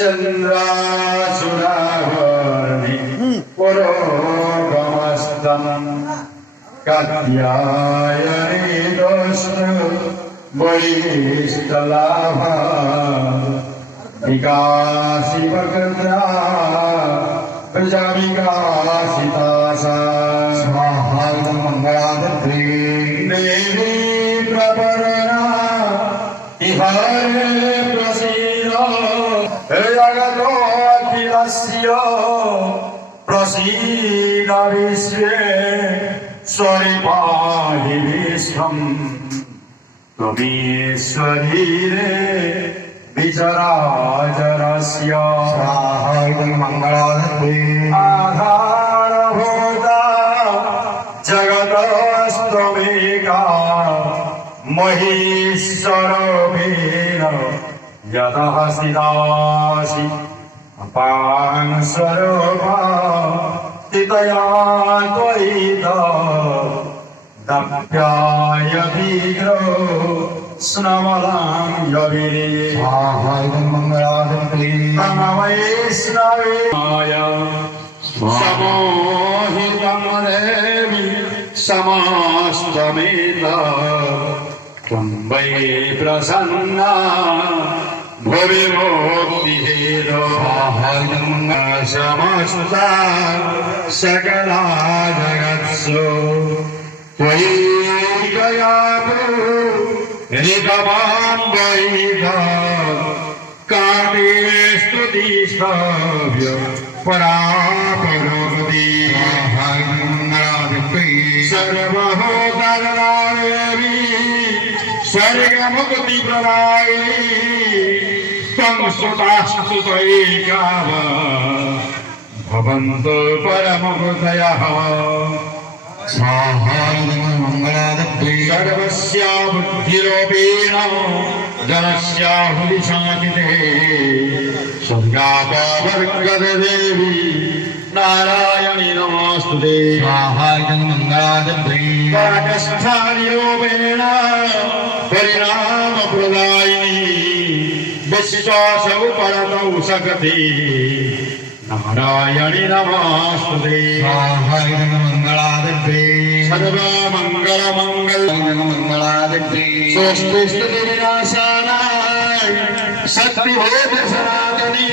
चन्द्रासुरावर्णि पुरोगमस्तम् कात्यायने दोष्ण बलिष्ठलाभा विकासी भगद्रा प्रजा विकासितासा स्वाहा मंगलादत्रे देवी प्रवरणा इहारे प्रसीदो जगतो अखिलस्य प्रसीद विश्वे स्वरिपाहि विश्वम् त्वमीश्वरी रे विचराचरस्य स्वाहा मंगलादत्रे आधारभूता जगतस्त्वमेका महेश्वरवीर यतः स्थितासि अपां स्वरूपा स्थितया त्वयि दप्याय विग्रहो स्नमलां यविरे स्वाहा मंगलादत्रे नम वैष्णवेय समोहितं देवि समास्तमेत त्वं वै प्रसन्ना भुवि मुक्तिहेतो समस्ता सकला जगत्सु त्वयि दयातु निगमां वैद कामे स्तुतिस्तव्य परापरोगति सर्वभूतगणादेवी स्वर्गमुक्ति प्रदायिनी त्वं स्तुतास्तु त्वयैकाव भवन्तु परमहृदयः स्वाहा मंगलादत्रे सर्वस्य बुद्धिरूपेण जनस्याहुति शान्तिते स्वर्गापवर्गद देवी नारायणी नमोस्तुते स्वाहा मंगलादत्रे पाकस्थानिरूपेण परिणाम प्रदायिनी विश्वासौ परतौ सकते नारायणी नमोस्तुते स्वाहा मंगलादत्रे सर्वमंगल मंगलादत्रे स्वस्ति स्तुति विनाशानाय शक्ति भेद सनातनी